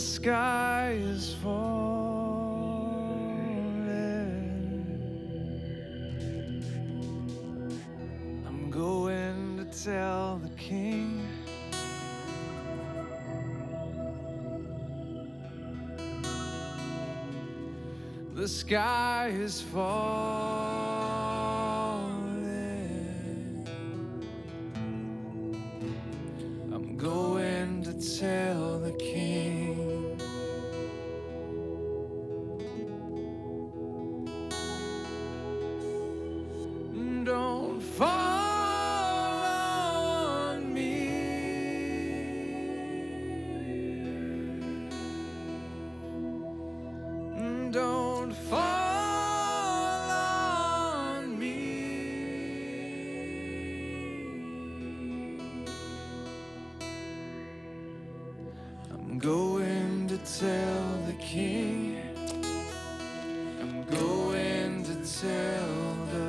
sky is falling. I'm going to tell the king. The sky is falling. I'm going to tell the king. Don't fall on me. Don't fall on me. I'm going to tell the king. I'm going to tell the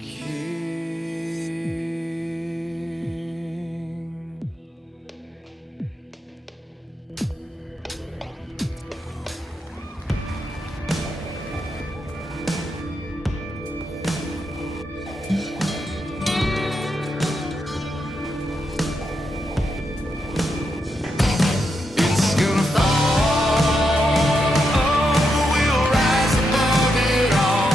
king. It's gonna fall, we'll rise above it all.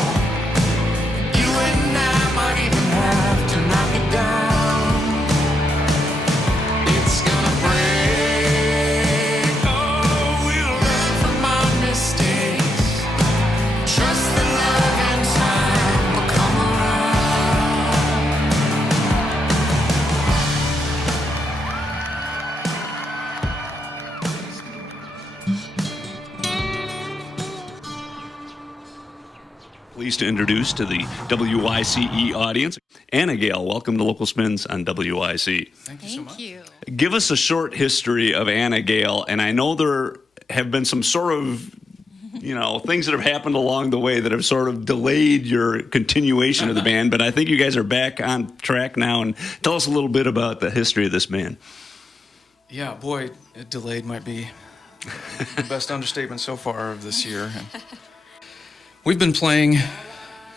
You and I might even have to knock it down. It's gonna break, we'll learn from our mistakes. Trust that love and time will come Pleased to introduce to the WICE audience, Anna Gale. Welcome to Local Spins on WIC. Thank you. Give us a short history of Anna Gale, and I know there have been some sort of, things that have happened along the way that have sort of delayed your continuation of the band, but I think you guys are back on track now, and tell us a little bit about the history of this band. Yeah, boy, it delayed might be the best understatement so far of this year. We've been playing,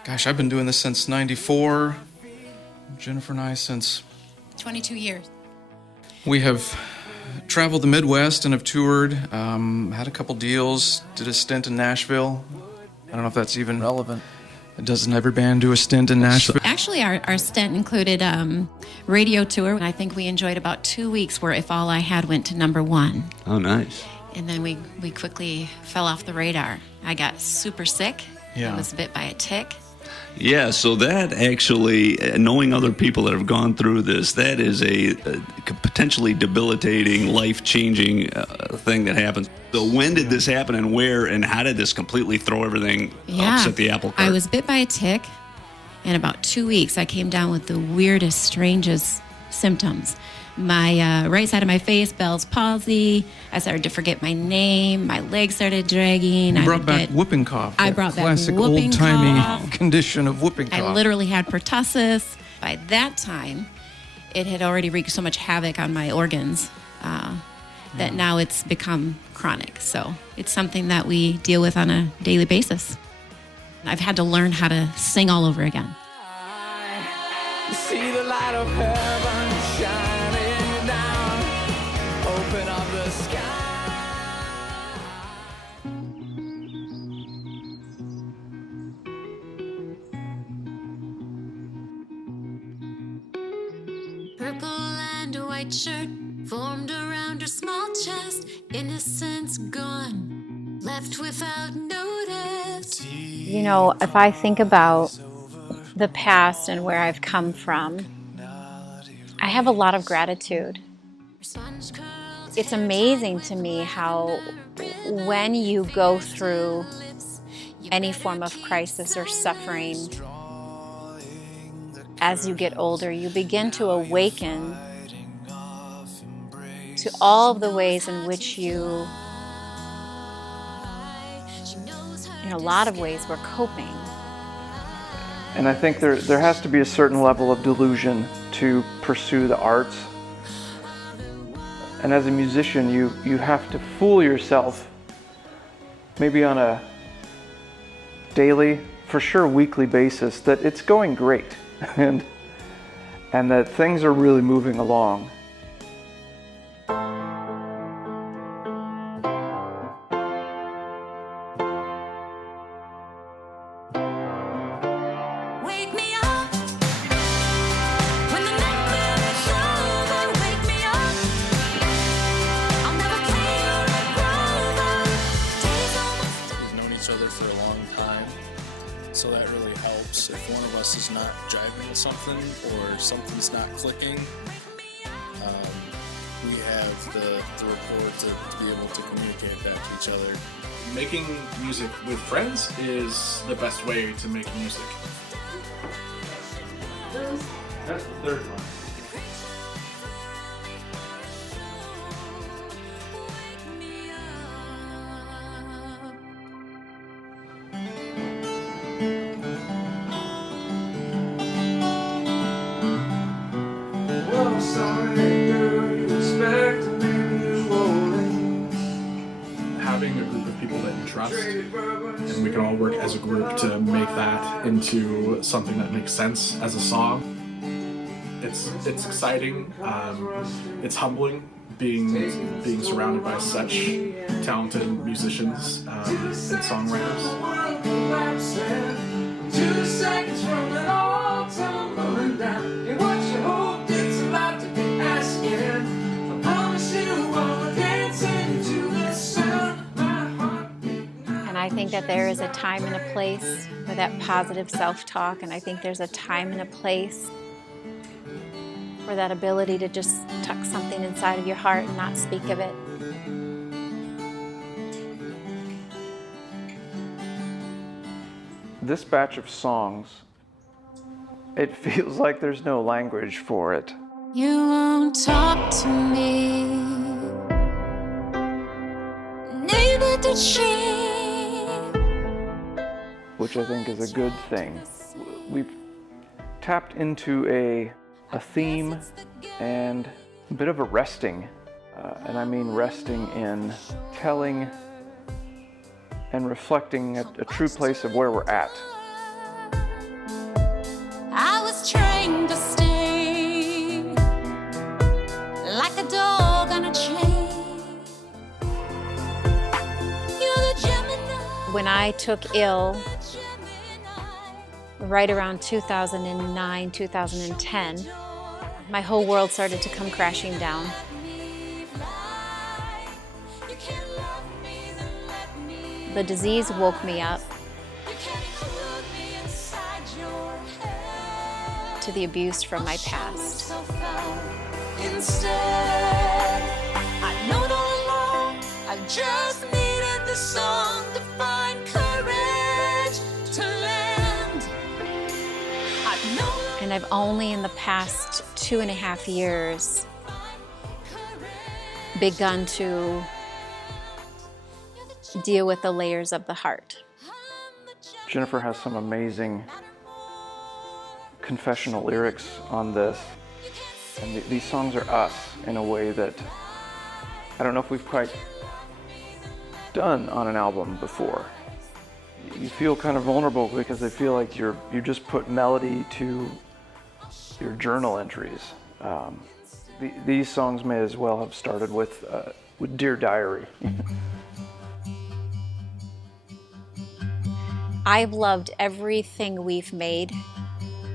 I've been doing this since '94. Jennifer and I since 22 years. we have traveled the Midwest and have toured, had a couple deals, did a stint in Nashville. I don't know if that's even relevant. Doesn't every band do a stint in Nashville? Actually, our stint included radio tour. I think we enjoyed about 2 weeks where If All I Had went to #1. Oh, nice. And then we quickly fell off the radar. I got super sick. Yeah. I was bit by a tick. Yeah, so that actually, knowing other people that have gone through this, that is a potentially debilitating, life-changing thing that happens. So when did this happen and where, and how did this completely throw everything upset the apple cart? I was bit by a tick. In about 2 weeks, I came down with the weirdest, strangest symptoms. My right side of my face, Bell's palsy. I started to forget my name. My legs started dragging. You brought back whooping cough. I that brought back classic whooping old-timey cough. condition of whooping cough. I literally had pertussis. By that time, it had already wreaked so much havoc on my organs that now it's become chronic. So it's something that we deal with on a daily basis. I've had to learn how to sing all over again. See the light of heaven shining down. Open up the sky. Purple and a white shirt formed around her small chest. Innocence gone, left without notice. You know, if I think about the past and where I've come from, I have a lot of gratitude. It's amazing to me how when you go through any form of crisis or suffering, as you get older, you begin to awaken to all of the ways in which you, in a lot of ways, we're coping. And I think there has to be a certain level of delusion to pursue the arts. And as a musician, you have to fool yourself, maybe on a daily, for sure weekly basis, that it's going great and that things are really moving along. Wake me up when the nightmare is over. Wake me up. I'll never play your revolver. Day's almost done. We've known each other for a long time, so that really helps. If one of us is not jiving with something or something's not clicking, we have the rapport to be able to communicate that to each other. Making music with friends is the best way to make music. That's the third one. Wake me Well, sorry, girl, you expect to make you rolling. Having a group of people that you trust, and we can all work as a group to make that into something that makes sense as a song. It's exciting. It's humbling being surrounded by such talented musicians and songwriters. 2 seconds from it all tumbling down. And what you hoped it's about to be asking. I promise you I'll dance into the sound of my heartbeat. And I think that there is a time and a place for that positive self-talk, and I think there's a time and a place for that ability to just tuck something inside of your heart and not speak of it. This batch of songs, it feels like there's no language for it. You won't talk to me. Neither did she. Which I think is a good thing. We've tapped into a theme and a bit of a resting, and I mean resting in telling and reflecting a true place of where we're at. I was trained to stay like a dog on a chain. You're the Gemini. When I took ill, Gemini. right around 2009, 2010, my whole world started to come crashing down. The disease woke me up to the abuse from my past. Instead, I know all along I just needed the song to find courage to land. I know And I've only in the past 2.5 years begun to deal with the layers of the heart. Jennifer has some amazing confessional lyrics on this. And these songs are us in a way that I don't know if we've quite done on an album before. You feel kind of vulnerable because they feel like you just put melody to your journal entries. These songs may as well have started with Dear Diary. I've loved everything we've made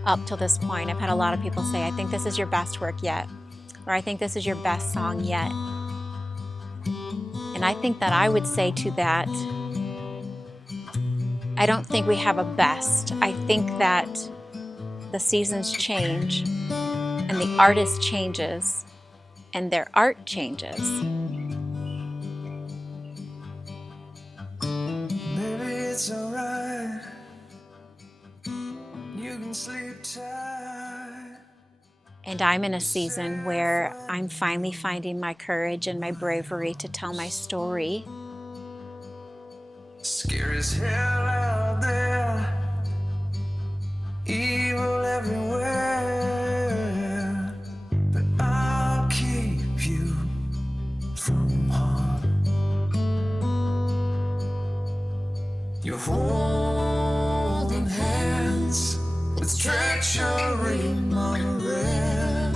up till this point. I've had a lot of people say, I think this is your best work yet, or I think this is your best song yet. And I think that I would say to that, I don't think we have a best. I think that the seasons change and the artist changes and their art changes. Maybe it's alright. You can sleep tight. And I'm in a season where I'm finally finding my courage and my bravery to tell my story. Scary as hell out there. Evil everywhere. But I'll keep you minds with treachery mongering.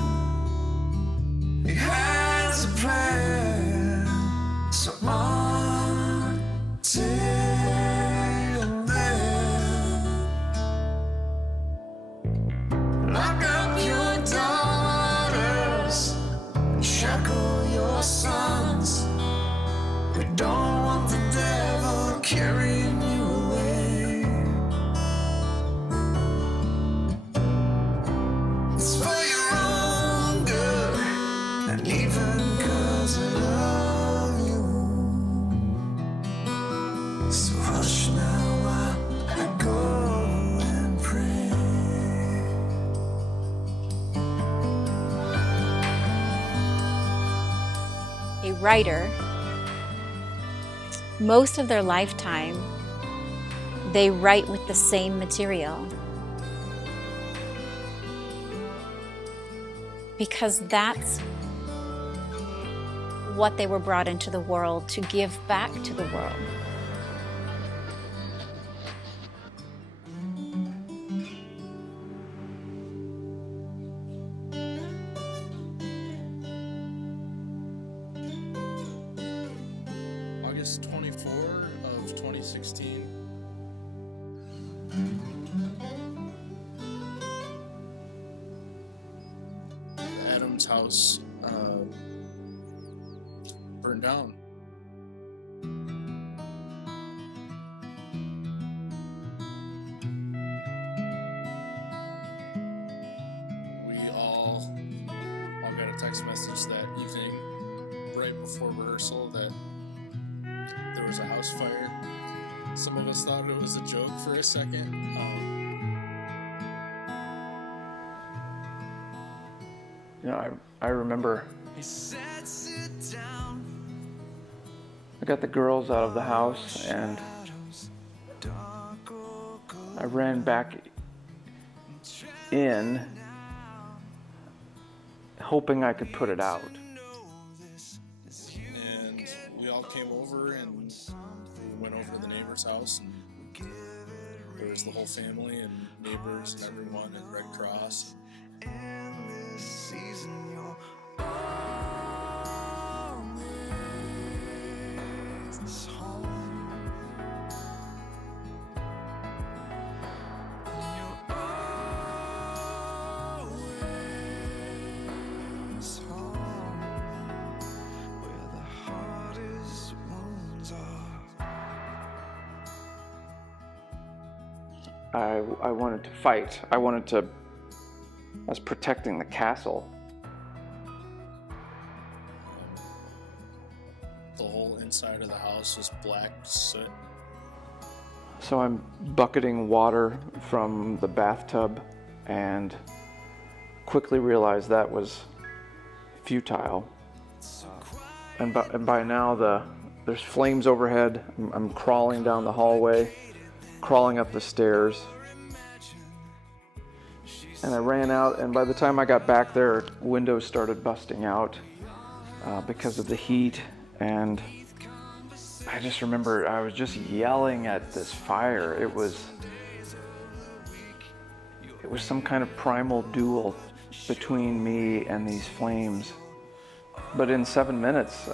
He has a plan, so until then, lock up your daughters, shackle your sons. We don't want the devil carrying you away. It's for your own good, and even 'cause I love you. So hush now while I go and pray. A writer, most of their lifetime, they write with the same material. Because that's what they were brought into the world to give back to the world. August 24 of 2016. Adam's house burned down. We all got a text message that evening, right before rehearsal, that there was a house fire. Some of us thought it was a joke for a second. You know, I remember He said, sit down. I got the girls out of the house and Dark or cold. I ran back in, hoping I could put it out. And we all came over and we went over to the neighbor's house, and there was the whole family and neighbors and everyone at Red Cross. In this season, you're always home. You're always home, where the hardest wounds are. I wanted to fight. I was protecting the castle. The whole inside of the house was black soot. So I'm bucketing water from the bathtub and quickly realized that was futile. And by now there's flames overhead. I'm crawling down the hallway, crawling up the stairs. And I ran out, and by the time I got back there, windows started busting out because of the heat. And I just remember I was just yelling at this fire. It was some kind of primal duel between me and these flames. But in 7 minutes,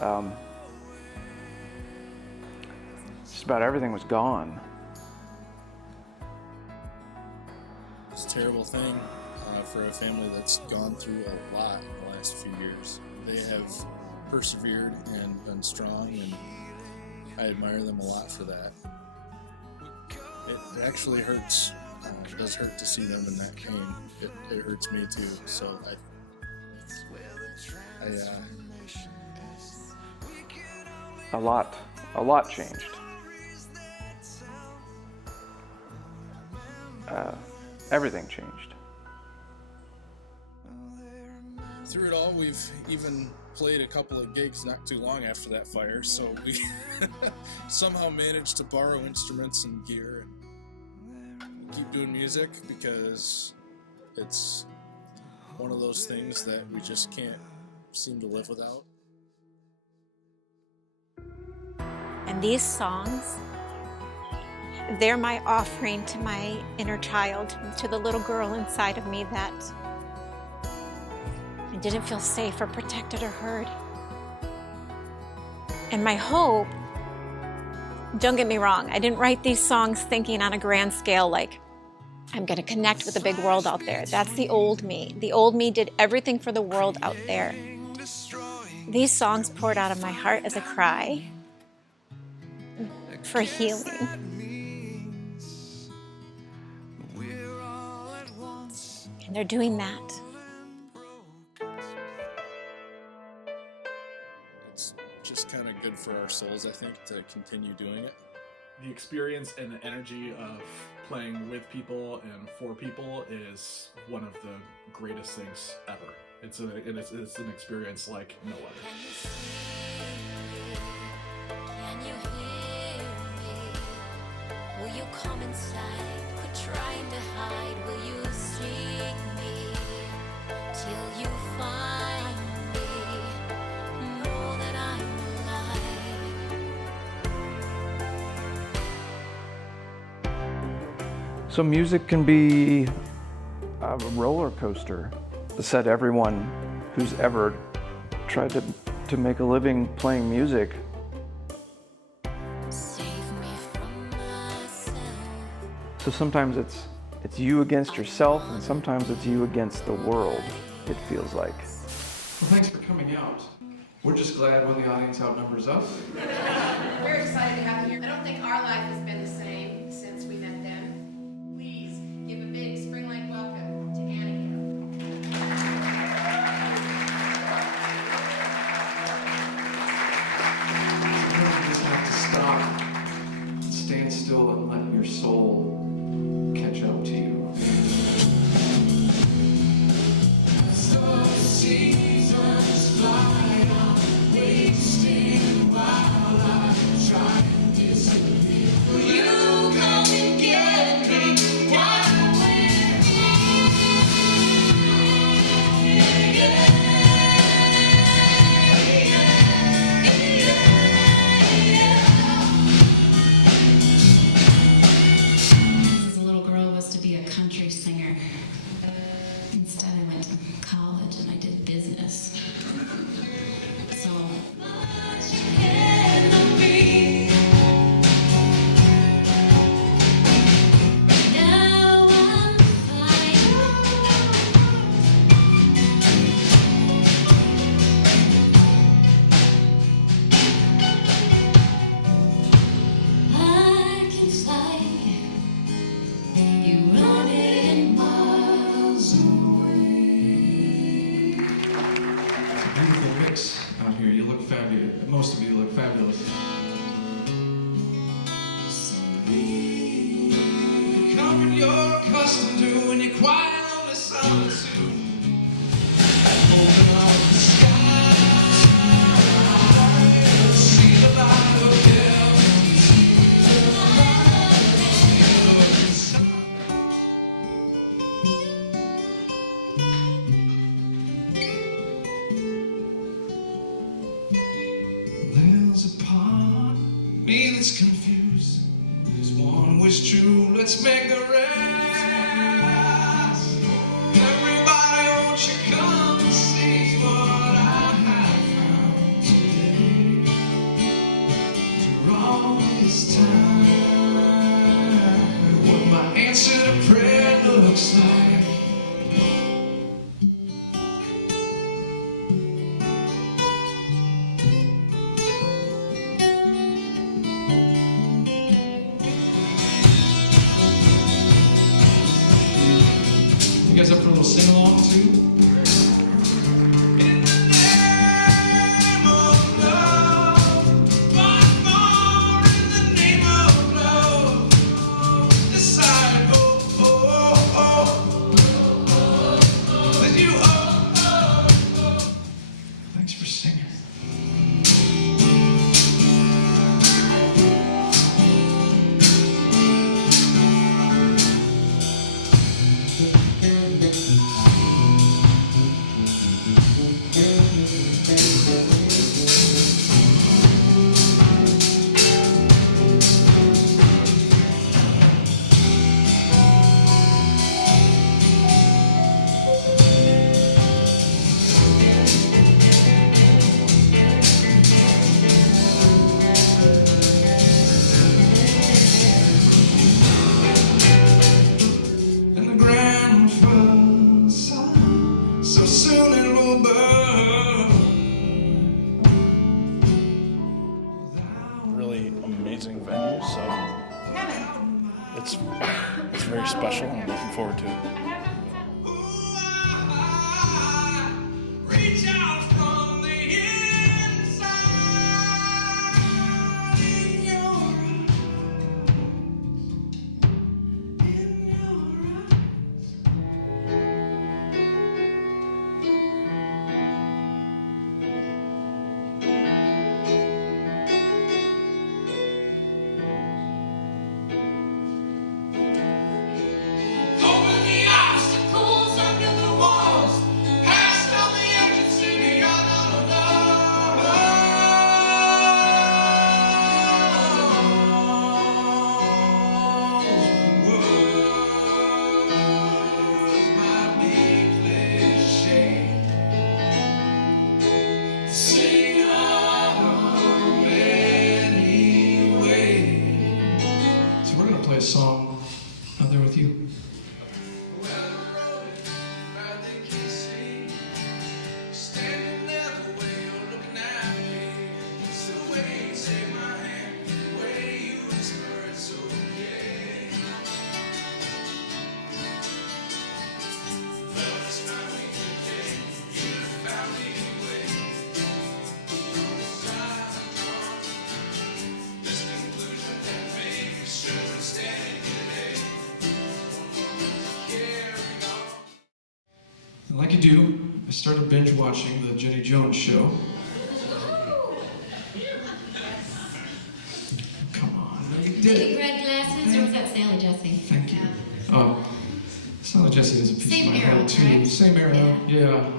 just about everything was gone. It's a terrible thing for a family that's gone through a lot in the last few years. They have persevered and been strong, and I admire them a lot for that. It actually hurts. It does hurt to see them in that pain. It hurts me too. So A lot changed. Everything changed. through it all, we've even played a couple of gigs not too long after that fire, so we somehow managed to borrow instruments and gear and keep doing music, because it's one of those things that we just can't seem to live without. And these songs They're my offering to my inner child, to the little girl inside of me that I didn't feel safe or protected or heard. And my hope, don't get me wrong, I didn't write these songs thinking on a grand scale like, I'm going to connect with the big world out there. That's the old me. The old me did everything for the world out there. These songs poured out of my heart as a cry for healing. And they're doing that. It's just kind of good for our souls, I think, to continue doing it. The experience and the energy of playing with people and for people is one of the greatest things ever. It's an experience like no other. Can you hear me? Will you come inside? Quit trying to hide. Will you seek me till you find me? Know that I'm alive. So music can be a roller coaster. Said everyone who's ever tried to make a living playing music. Save me from myself. So sometimes it's you against yourself, and sometimes it's you against the world, it feels like. Well, thanks for coming out. We're just glad when the audience outnumbers us. We're excited to have you here. I don't think our life has been the same since we met them. Please give a big spring-like welcome to Anna Gale. You just have to stop, stand still, and let your soul catch up to you. As a little girl was to be a country singer. Instead, I went to college and I did business. So now I'm I can fly. You running miles away. Beautiful mix out here. You look fabulous. Most of you look fabulous. Come when you're accustomed to when you're quiet on the solitude. Open up the sky. See the light of heaven. There's a part of me that's confused. There's one was true. Let's make the rest. Everybody, won't you come and see what I have found today? Through all this time, what my answer to prayer looks like. You guys up for a little sing along too? In the name of love, fight more in the name of love. Decide, that you Thanks for singing. very special, and I'm looking forward to it. Reach out from the inside in your over the obstacles under the walls, past all the urgency beyond all of words might be cliche. Sing along anyway. So we're gonna play a song out there with you. Standing there the way you're looking at me. It's the way you take my hand, the way you whisper it's okay. Love has found me today. You found me anyway. This conclusion that maybe shouldn't stand today. Carry on. And like you do, I started binge watching the Jenny Jones show. Come on, you did Big it. red glasses, or was that Sally Jesse? Thank you. Sally Jesse has a piece Same of my era, head too. right? Same era, Yeah. yeah.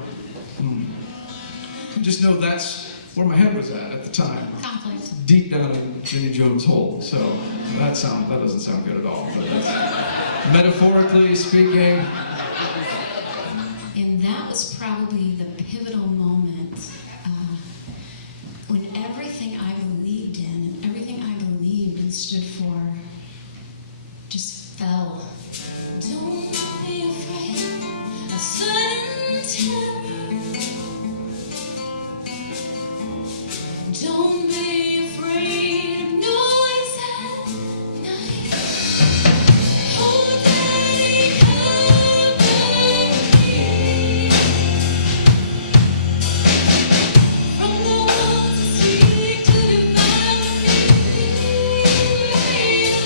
So just know that's where my head was at the time. Conflict. Deep down in Jenny Jones' hole. So that doesn't sound good at all. But that's, metaphorically speaking. And that was probably the pivotal moment when everything I believed in and everything I believed and stood for just fell. Don't be afraid of sudden terror. Don't be afraid of noise at night. Oh, Daddy, cover me from the ones who seek to devour me.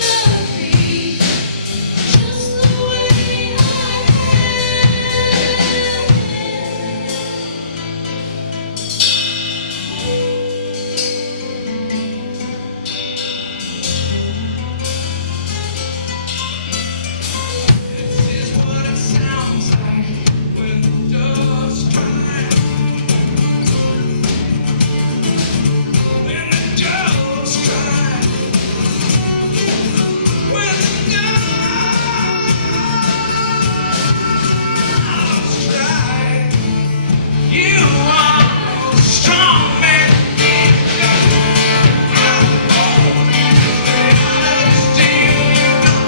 Love me just the way I This is what it sounds like when the doves cry. When the doves cry. When the doves cry. You are a strong man. I'm old and still you know.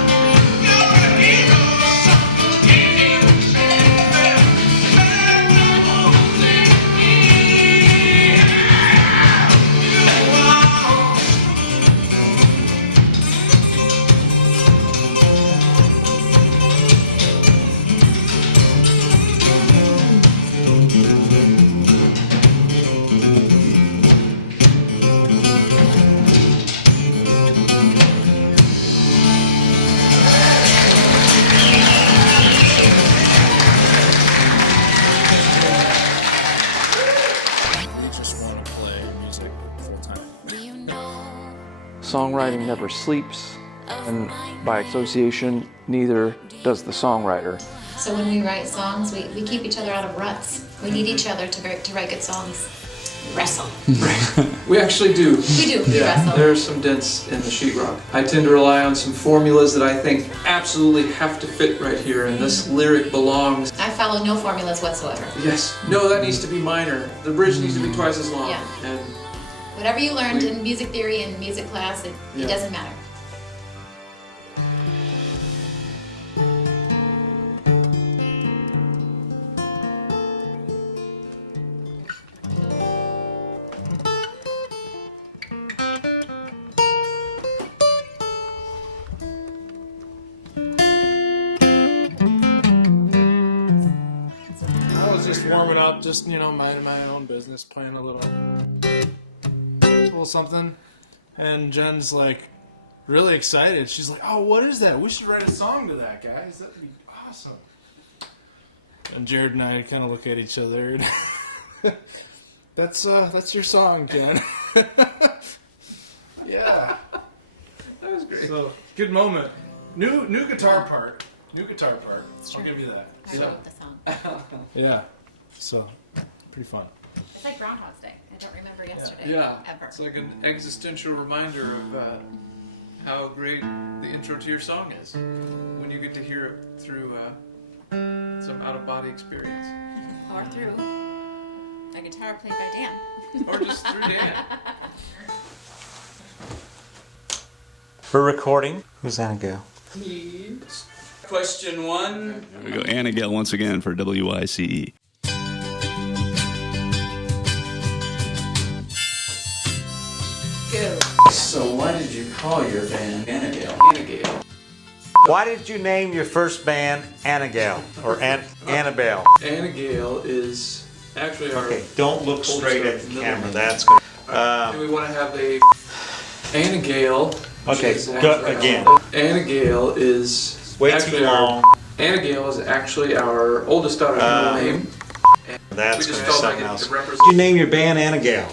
You're a hero, something in you better than me. You are. We just want to play music full time. Songwriting never sleeps, and by association, neither does the songwriter. So when we write songs, we keep each other out of ruts. We need each other to write good songs. Wrestle. We actually do. We do. We wrestle. There are some dents in the sheetrock. I tend to rely on some formulas that I think absolutely have to fit right here, and this lyric belongs. I follow no formulas whatsoever. Yes. No, that needs to be minor. The bridge needs to be twice as long. Yeah. And Whatever you learned in music theory and music class, it doesn't matter. just warming up, just, minding my own business, playing a little something. And Jen's like really excited. She's like, "Oh, what is that? We should write a song to that, guys. That'd be awesome." And Jared and I kind of look at each other. And that's your song, Jen. Yeah. That was great. So, good moment. New guitar part. I'll give you that. I wrote the song. Yeah. So, pretty fun. It's like Groundhog's Day. I don't remember yesterday. Yeah. Ever. It's like an existential reminder of how great the intro to your song is when you get to hear it through some out-of-body experience. Or through a guitar played by Dan. Or just through Dan. We're recording. Who's Anna Gale? Question 1. There we go. Anna Gale once again for WICE. So why did you call your band Anna Gale? Anna Gale. Why did you name your first band Anna Gale or Annabelle? Anna Gale is actually our... Okay, don't look straight at the middle camera. name. That's good. And we want to have a... Anna Gale... Okay, go again. Anna Gale is... Way too actually long. Anna Gale is actually our oldest daughter's middle name. That's We just going to be felt something like it else. represents- Did you name your band Anna Gale?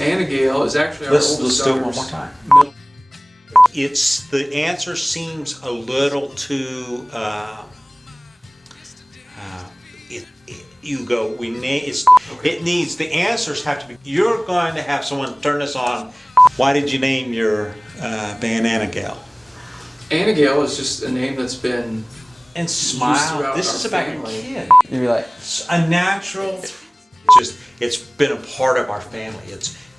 Anna Gale is actually our Let's oldest do it one daughter's more time. middle. It's the answer seems a little too. You go. We name. It needs. The answers have to be. You're going to have someone turn this on. Why did you name your band Anna Gale? Anna Gale is just a name that's been And used smile. throughout This our is about your family. kid. You'd be like, It's a natural. It's been a part of our family.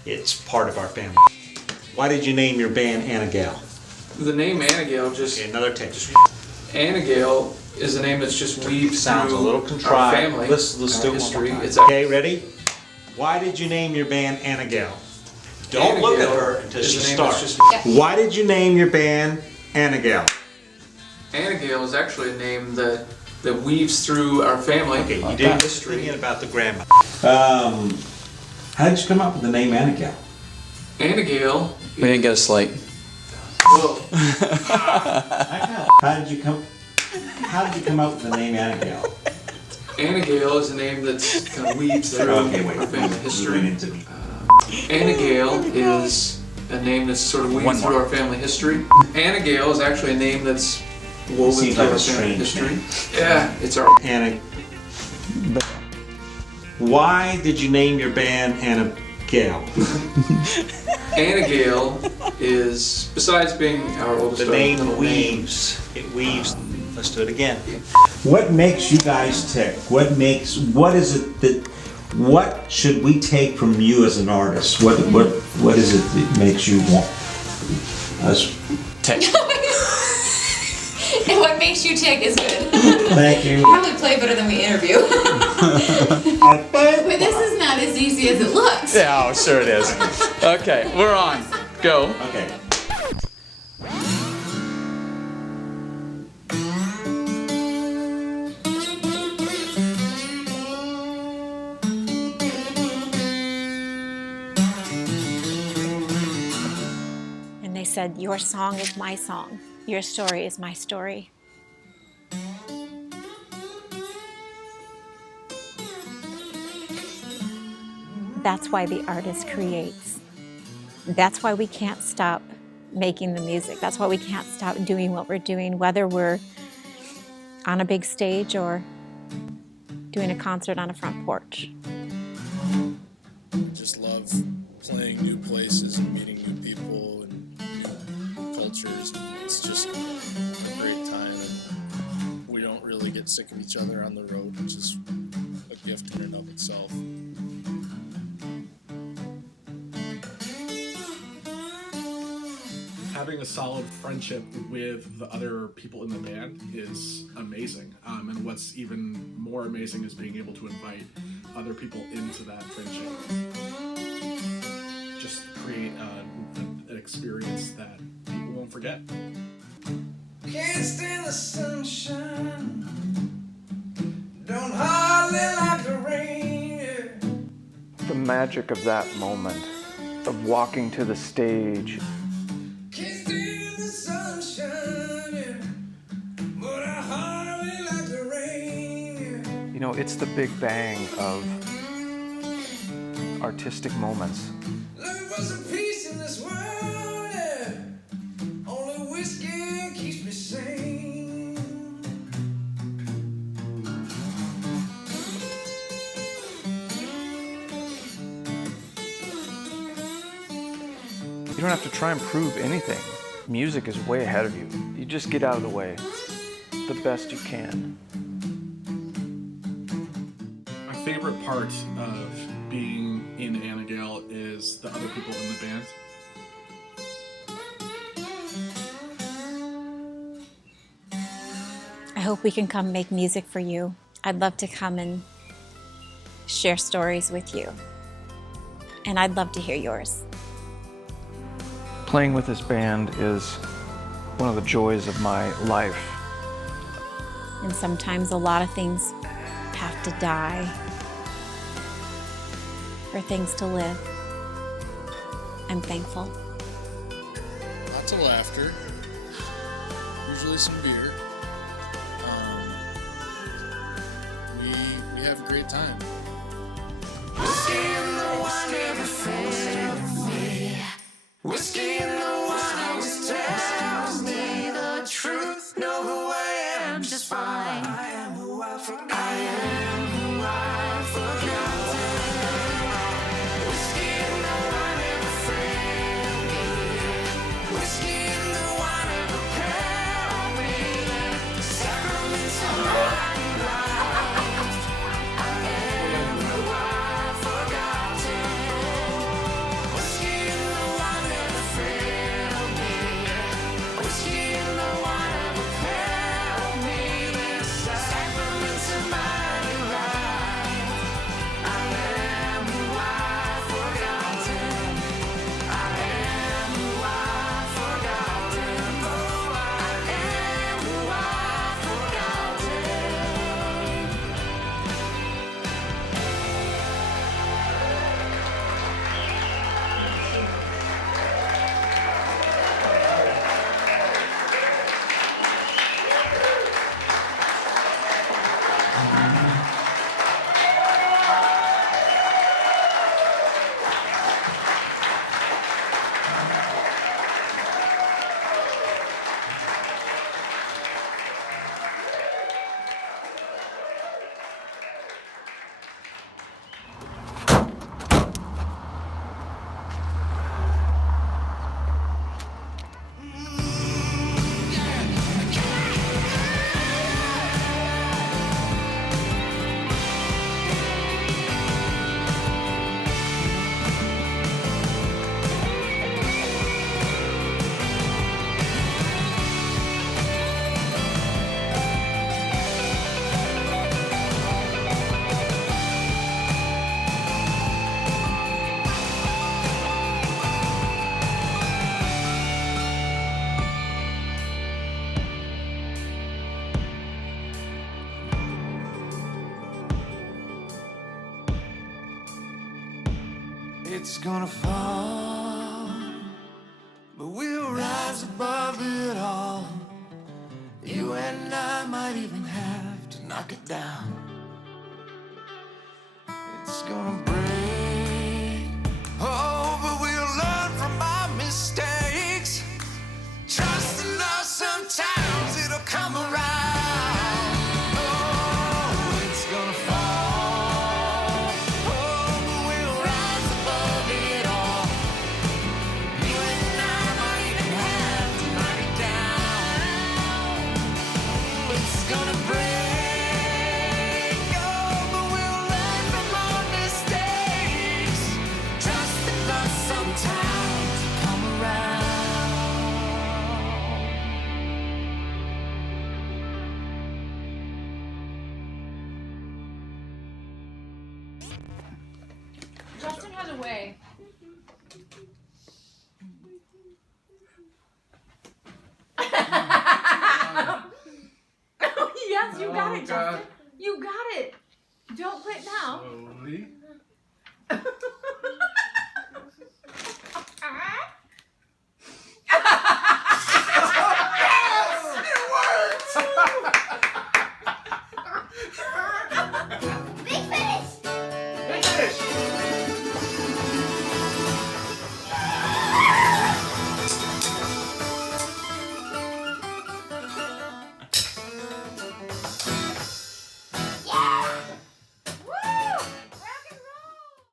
It's part of our family. Why did you name your band Anna Gale? The name Anna Gale just... Okay, another take. Anna Gale is a name that's just weaved Sounds through a little our contrived. family. Let's our do it one history. more time. It's Okay, ready? Why did you name your band Anna Gale? Don't Anna look at Gale her until is she a name that's starts. just- Why did you name your band Anna Gale? Anna Gale is actually a name that weaves through our family. Okay, you our did history. thinking about the grandma. How did you come up with the name Anna Gale? Anna Gale. we didn't get a slate. Whoa. How did you come up with the name Anna Gale? Anna Gale is a name that's kind of weaves through Okay, wait. our family history. Into me. Anna Gale is a name that's sort of weaved through our family history. Anna Gale is actually a name that's woven Seems through like our a family strange history. Yeah, it's our... Anna. Why did you name your band Anna Gale? Anna Gale is, besides being our oldest The daughter's name middle weaves. It weaves. Let's do it again. What makes you guys tick? What is it that? What should we take from you as an artist? What is it that makes you want us? Tick. And what makes you tick is good. Thank you. Probably play better than we interview. But this is not as easy as it looks. Yeah, oh, sure it is. Okay, we're on. Go. Okay. And they said, "Your song is my song. Your story is my story." That's why the artist creates. That's why we can't stop making the music. That's why we can't stop doing what we're doing, whether we're on a big stage or doing a concert on a front porch. Just love playing new places and meeting new people and new cultures. It's just a great time. And we don't really get sick of each other on the road, which is a gift in and of itself. Having a solid friendship with the other people in the band is amazing. And what's even more amazing is being able to invite other people into that friendship. Just create an experience that people won't forget. Can't stand the sunshine. Don't hardly like magic of that moment, of walking to the stage. You know, it's the big bang of artistic moments. You don't have to try and prove anything. Music is way ahead of you. You just get out of the way the best you can. My favorite part of being in Anna Gale is the other people in the band. I hope we can come make music for you. I'd love to come and share stories with you. And I'd love to hear yours. Playing with this band is one of the joys of my life. And sometimes a lot of things have to die for things to live. I'm thankful. Lots of laughter. Usually some beer. We have a great time. Whiskey in the wine never failed me. Whiskey in the wine always tells me the truth. Know who I am just fine. I am who I forgot. I am who I forgot. Whiskey in the wine never failed me. Whiskey in the wine never failed me. Sacraments of my life. I am who I forgot. Whiskey in the wine never failed me. Whiskey in the wine never failed me. Sacraments of my life. I am who I've forgotten. I am who I've forgotten. Oh, I am who I've forgotten. It's gonna fall, but we'll rise above it all. You and I might even have to knock it down. It's gonna break, oh, but we'll learn from our mistakes. Trust in us, sometimes it'll come around. Oh, it's gonna fall, oh, but we'll rise above it all. You and I might even have to knock it down. It's gonna break, oh, but we'll learn from our mistakes. Trust in us, sometimes it'll come around. Justin has a way. Yes, you got it, Justin. You got it. Don't quit now. Slowly. Big finish!